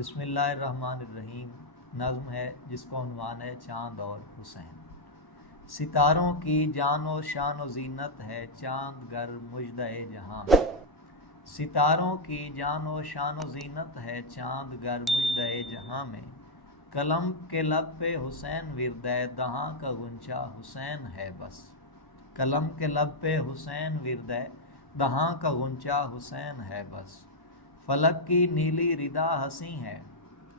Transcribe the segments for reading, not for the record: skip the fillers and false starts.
بسم اللہ الرحمن الرحیم۔ نظم ہے جس کا عنوان ہے چاند اور حسین۔ ستاروں کی جان و شان و زینت ہے چاند گر مژدہ جہاں میں۔ ستاروں کی جان و شان و زینت ہے چاند گر مژدہ جہاں میں۔ قلم کے لب پہ حسین ورد ہے دہاں کا غنچہ حسین ہے بس۔ قلم کے لب پہ حسین ورد ہے دہاں کا غنچہ حسین ہے بس۔ فلک کی نیلی ردا ہنسی ہے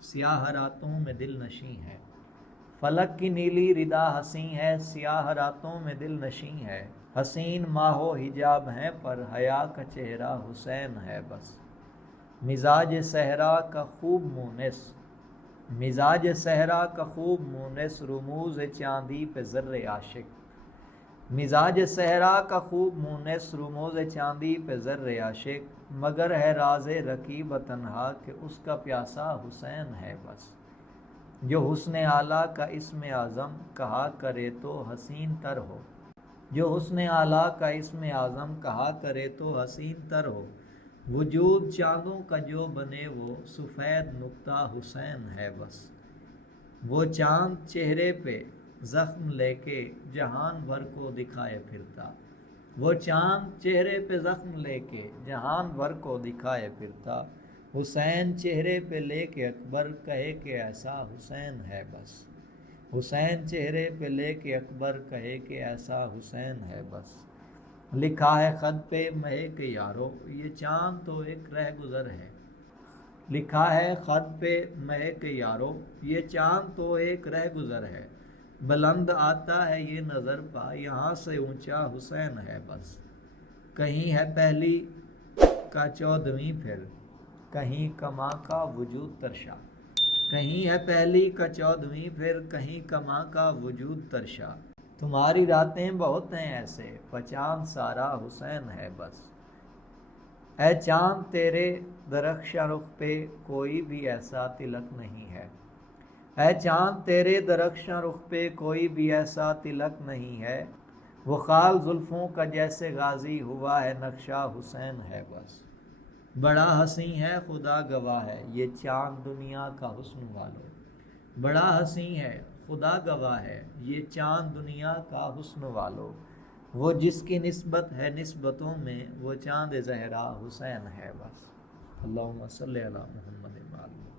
سیاہ راتوں میں دل نشیں ہے۔ فلک کی نیلی ردا ہنسی ہے سیاہ راتوں میں دل نشیں ہے۔ حسین ماہ و حجاب ہیں پر حیا کا چہرہ حسین ہے بس۔ مزاج صحرا کا خوب مونس مزاج صحرا کا خوب مونس رموز چاندی پہ زر عاشق۔ مزاج صحرا کا خوب مونس رموز چاندی پہ زر عاشق۔ مگر ہے راز رکیب تنہا کہ اس کا پیاسا حسین ہے بس۔ جو حسن اعلیٰ کا اسم اعظم کہا کرے تو حسین تر ہو۔ جو حسن اعلیٰ کا اسم اعظم کہا کرے تو حسین تر ہو۔ وجود چاندوں کا جو بنے وہ سفید نقطہ حسین ہے بس۔ وہ چاند چہرے پہ زخم لے کے جہان بھر کو دکھائے پھرتا۔ وہ چاند چہرے پہ زخم لے کے جہان بھر کو دکھائے پھرتا۔ حسین چہرے پہ لے کے اکبر کہے کہ ایسا حسین ہے بس۔ حسین چہرے پہ لے کے اکبر کہے کہ ایسا حسین ہے بس۔ لکھا ہے خط پہ مہک یارو یہ چاند تو ایک رہ گزر ہے۔ لکھا ہے خط پہ مہک یارو یہ چاند تو ایک رہ گزر ہے۔ بلند آتا ہے یہ نظر پا یہاں سے اونچا حسین ہے بس۔ کہیں ہے پہلی کا چودھویں پھر کہیں کماں کا وجود ترشا۔ کہیں ہے پہلی کا چودھویں پھر کہیں کماں کا وجود ترشا۔ تمہاری راتیں بہت ہیں ایسے پچاند سارا حسین ہے بس۔ اے چاند تیرے درخشاں رخ پہ کوئی بھی ایسا تلک نہیں ہے۔ اے چاند تیرے درخشاں رخ پہ کوئی بھی ایسا تلک نہیں ہے۔ وہ خال زلفوں کا جیسے غازی ہوا ہے نقشہ حسین ہے بس۔ بڑا حسین ہے خدا گواہ ہے یہ چاند دنیا کا حسن والو۔ بڑا حسین ہے خدا گواہ ہے یہ چاند دنیا کا حسن والو۔ وہ جس کی نسبت ہے نسبتوں میں وہ چاند زہرا حسین ہے بس۔ اللہم صلی علی محمد وعلی